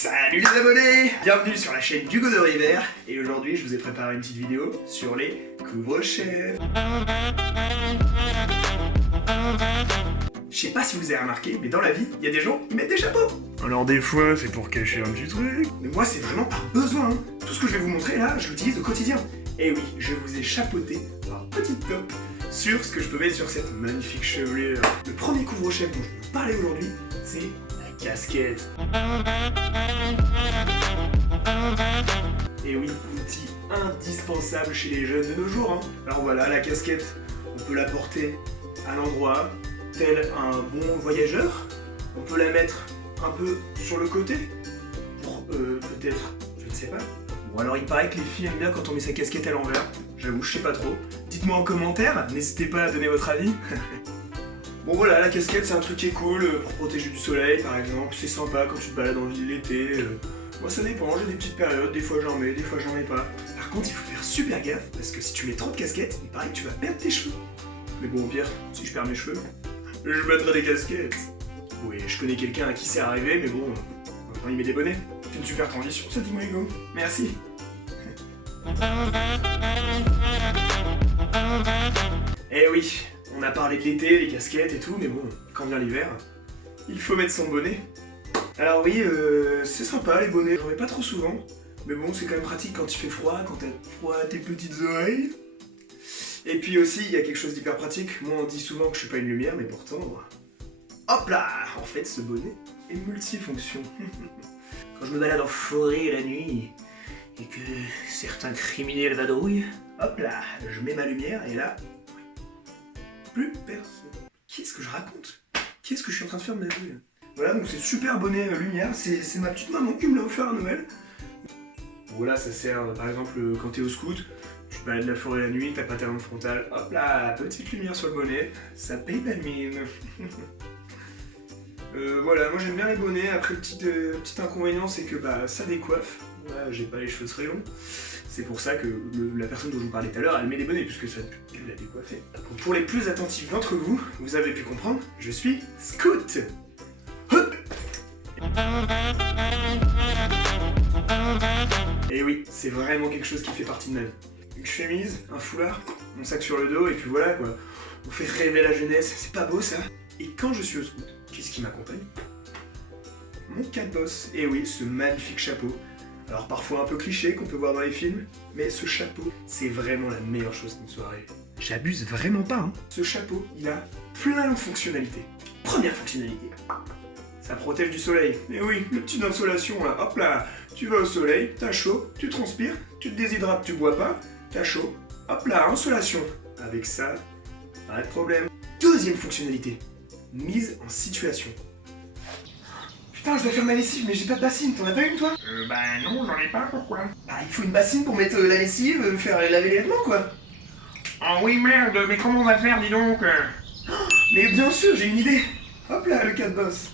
Salut les abonnés! Bienvenue sur la chaîne d'Hugo de River, et aujourd'hui je vous ai préparé une petite vidéo sur les couvre-chefs. Je sais pas si vous avez remarqué, mais dans la vie, il y a des gens qui mettent des chapeaux. Alors des fois, c'est pour cacher un petit truc. Mais moi, c'est vraiment pas besoin. Hein. Tout ce que je vais vous montrer là, je l'utilise au quotidien. Et oui, je vous ai chapeauté un petit top sur ce que je peux mettre sur cette magnifique chevelure. Le premier couvre-chef dont je vais vous parler aujourd'hui, c'est la casquette. Et oui, outil indispensable chez les jeunes de nos jours. Hein. Alors voilà, la casquette, on peut la porter à l'endroit, tel un bon voyageur. On peut la mettre un peu sur le côté, pour peut-être, je ne sais pas. Ou alors il paraît que les filles aiment bien quand on met sa casquette à l'envers. J'avoue, je sais pas trop. Dites-moi en commentaire, n'hésitez pas à donner votre avis. Bon voilà, la casquette c'est un truc qui est cool pour protéger du soleil par exemple. C'est sympa quand tu te balades en ville l'été. Moi ça dépend, j'ai des petites périodes, des fois j'en mets, des fois j'en mets pas. Par contre il faut faire super gaffe parce que si tu mets trop de casquettes, il paraît que tu vas perdre tes cheveux. Mais bon au pire, si je perds mes cheveux, je mettrai des casquettes. Oui, je connais quelqu'un à qui c'est arrivé, mais bon, maintenant il met des bonnets. C'est une super transition, ça dis-moi Hugo. Merci. Eh oui, on a parlé de l'été, les casquettes et tout, mais bon, quand vient l'hiver, il faut mettre son bonnet. Alors oui, c'est sympa les bonnets, j'en mets pas trop souvent, mais bon, c'est quand même pratique quand il fait froid, quand t'as froid à tes petites oreilles. Et puis aussi, il y a quelque chose d'hyper pratique, moi on dit souvent que je suis pas une lumière, mais pourtant... Hop là! En fait, ce bonnet est multifonction. Quand je me balade en forêt la nuit, et que certains criminels vadrouillent, hop là, je mets ma lumière, et là... plus personne. Qu'est-ce que je raconte? Qu'est-ce que je suis en train de faire de ma vie? Voilà, donc c'est super bonnet lumière, c'est ma petite maman qui me l'a offert à Noël. Voilà, ça sert par exemple quand t'es au scout, tu balades la forêt la nuit, t'as pas ta lampe frontale, hop là, petite lumière sur le bonnet, ça paye pas de mine. Voilà, moi j'aime bien les bonnets, après petit inconvénient c'est que bah ça décoiffe, voilà, j'ai pas les cheveux très longs. C'est pour ça que la personne dont je vous parlais tout à l'heure, elle met des bonnets puisque ça elle l'a décoiffé. Pour les plus attentifs d'entre vous, vous avez pu comprendre, je suis scout. Et oui, c'est vraiment quelque chose qui fait partie de ma vie. Une chemise, un foulard, mon sac sur le dos et puis voilà quoi. On fait rêver la jeunesse, c'est pas beau ça? Et quand je suis au scout, qu'est-ce qui m'accompagne? Mon casse-bosse. Et oui, ce magnifique chapeau. Alors parfois un peu cliché qu'on peut voir dans les films, mais ce chapeau, c'est vraiment la meilleure chose qui me soit arrivée. J'abuse vraiment pas, hein. Ce chapeau, il a plein de fonctionnalités. Première fonctionnalité, ça protège du soleil. Et oui, le petit insolation là, hop là, tu vas au soleil, t'as chaud, tu transpires, tu te déshydrates, tu bois pas, t'as chaud, hop là, insolation. Avec ça, pas de problème. Deuxième fonctionnalité, mise en situation. Putain, je dois faire ma lessive, mais j'ai pas de bassine, t'en as pas une toi? Bah non, j'en ai pas, pourquoi? Bah il faut une bassine pour mettre la lessive, faire laver les vêtements quoi. Ah oui, merde, mais comment on va faire, dis donc? Mais bien sûr, j'ai une idée. Hop là, le casse-bosse.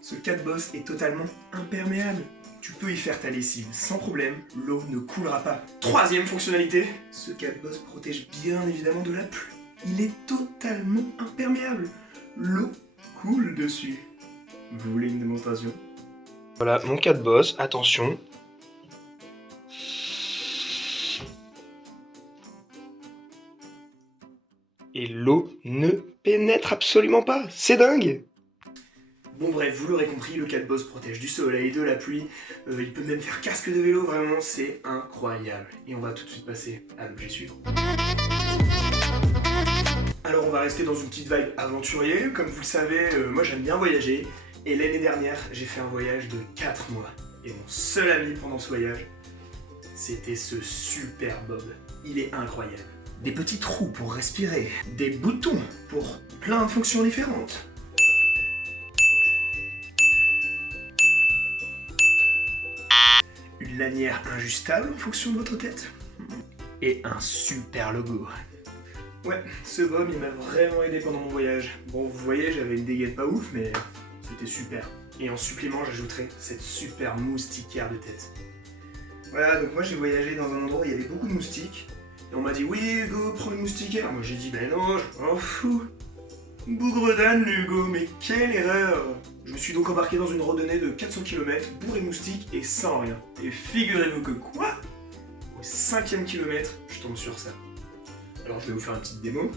Ce casse-bosse est totalement imperméable. Tu peux y faire ta lessive sans problème, l'eau ne coulera pas. Troisième fonctionnalité, ce casse-bosse protège bien évidemment de la pluie. Il est totalement imperméable. L'eau coule dessus. Vous voulez une démonstration? Voilà, mon casse-bosse, attention. Et l'eau ne pénètre absolument pas, c'est dingue! Bon bref, vous l'aurez compris, le casse-bosse protège du soleil, de la pluie, il peut même faire casque de vélo, vraiment c'est incroyable. Et on va tout de suite passer à l'objet suivant. Alors on va rester dans une petite vibe aventurier, comme vous le savez, moi j'aime bien voyager, et l'année dernière j'ai fait un voyage de 4 mois. Et mon seul ami pendant ce voyage, c'était ce super Bob. Il est incroyable. Des petits trous pour respirer, des boutons pour plein de fonctions différentes. Une lanière ajustable en fonction de votre tête. Et un super logo. Ouais, ce Bob il m'a vraiment aidé pendant mon voyage. Bon, vous voyez, j'avais une dégaine pas ouf, mais c'était super. Et en supplément, j'ajouterai cette super moustiquaire de tête. Voilà, donc moi j'ai voyagé dans un endroit où il y avait beaucoup de moustiques. Et on m'a dit, oui Hugo, prends une moustiquaire. Moi j'ai dit, ben non, je m'en fous. Bougre d'âne, Hugo, mais quelle erreur! Je me suis donc embarqué dans une randonnée de 400 km, bourré moustiques et sans rien. Et figurez-vous que quoi? Au 5e kilomètre, je tombe sur ça. Alors je vais vous faire une petite démo.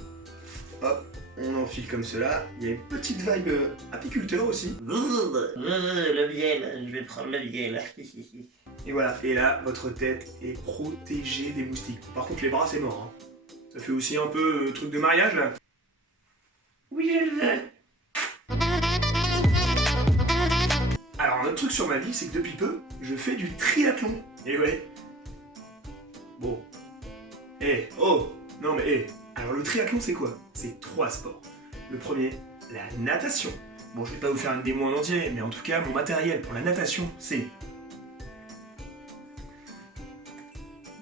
Hop, on enfile comme cela. Il y a une petite vibe apiculteur aussi. Le miel, je vais prendre le miel. Et voilà, et là, votre tête est protégée des moustiques. Par contre, les bras, c'est mort. Hein. Ça fait aussi un peu truc de mariage, là. Oui, je le veux. Alors, un autre truc sur ma vie, c'est que depuis peu, je fais du triathlon. Et ouais. Bon. Oh. Non, mais Alors, le triathlon, c'est quoi? C'est 3 sports. Le premier, la natation. Bon, je vais pas vous faire une démo en entier, mais en tout cas, mon matériel pour la natation, c'est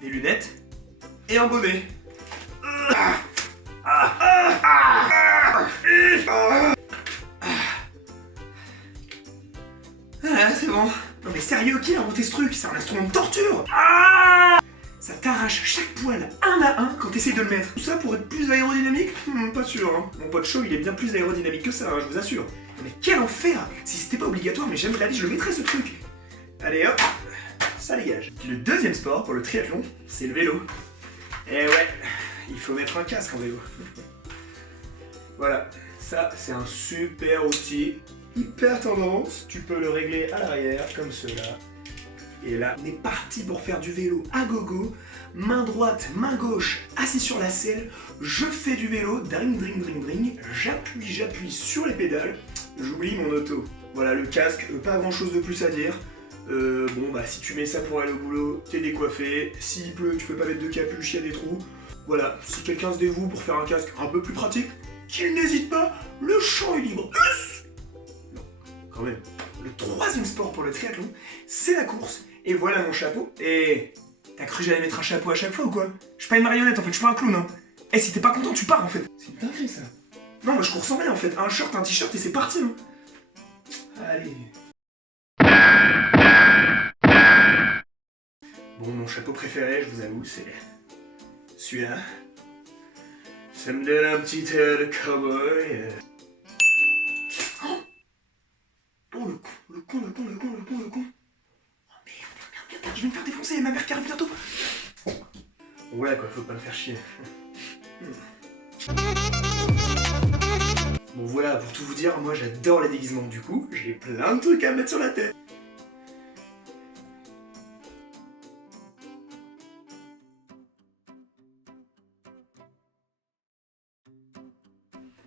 des lunettes et un bonnet. Ah, c'est bon. Non mais sérieux, qui a inventé ce truc? C'est un instrument de torture. Ça t'arrache chaque poil un à un quand t'essayes de le mettre. Tout ça pour être plus aérodynamique? Pas sûr, hein. Mon pote chaud, il est bien plus aérodynamique que ça, hein, je vous assure. Non, mais quel enfer! Si c'était pas obligatoire, mais jamais de la vie, je le mettrais ce truc. Allez hop, ça dégage. Le deuxième sport pour le triathlon, c'est le vélo. Eh ouais, il faut mettre un casque en vélo. Voilà, ça c'est un super outil, hyper tendance. Tu peux le régler à l'arrière, comme cela. Et là, on est parti pour faire du vélo à gogo. Main droite, main gauche, assis sur la selle. Je fais du vélo, dring, dring, dring, dring. J'appuie sur les pédales. J'oublie mon auto. Voilà, le casque, pas grand chose de plus à dire. Bon, bah si tu mets ça pour aller au boulot, t'es décoiffé. S'il pleut, tu peux pas mettre de capuche, il y a des trous. Voilà, si quelqu'un se dévoue pour faire un casque un peu plus pratique, qu'il n'hésite pas, le champ est libre. Non, quand même. Le troisième sport pour le triathlon, c'est la course. Et voilà mon chapeau. Et t'as cru que j'allais mettre un chapeau à chaque fois ou quoi? Je suis pas une marionnette en fait, je suis pas un clown. Hein. Et si t'es pas content, tu pars en fait. C'est une dinguerie ça. Non, moi je cours sans rien en fait. Un short, un t-shirt et c'est parti. Hein. Allez. Bon, mon chapeau préféré, je vous avoue, c'est celui-là. Ça me donne un petit air de cowboy. Oh le con. Oh merde, je vais me faire défoncer, ma mère qui arrive bientôt. Bon, voilà quoi, faut pas me faire chier. Bon voilà, pour tout vous dire, moi j'adore les déguisements, du coup, j'ai plein de trucs à mettre sur la tête.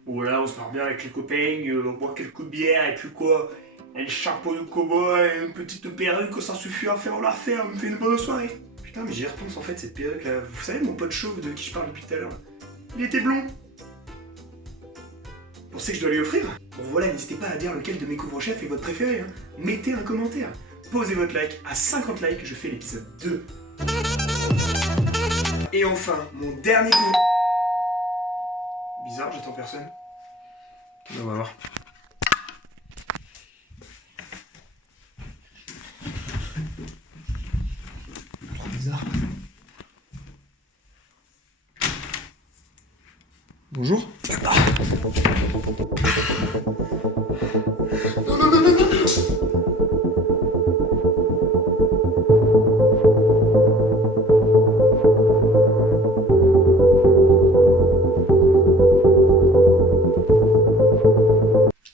Voilà, on se marre bien avec les copains, on boit quelques bières et puis quoi, un chapeau de cowboy, une petite perruque, ça suffit à faire la faire, on me fait une bonne soirée. Putain, mais j'y repense en fait, cette perruque là. Vous savez, mon pote chauve de qui je parle depuis tout à l'heure, il était blond. Vous pensez que je dois lui offrir? Bon voilà, n'hésitez pas à dire lequel de mes couvre-chefs est votre préféré. Hein. Mettez un commentaire. Posez votre like. À 50 likes, je fais l'épisode 2. Et enfin, mon dernier coup. Bizarre, j'attends personne. On va voir. Trop bizarre. Bonjour. Non.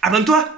Abonne-toi.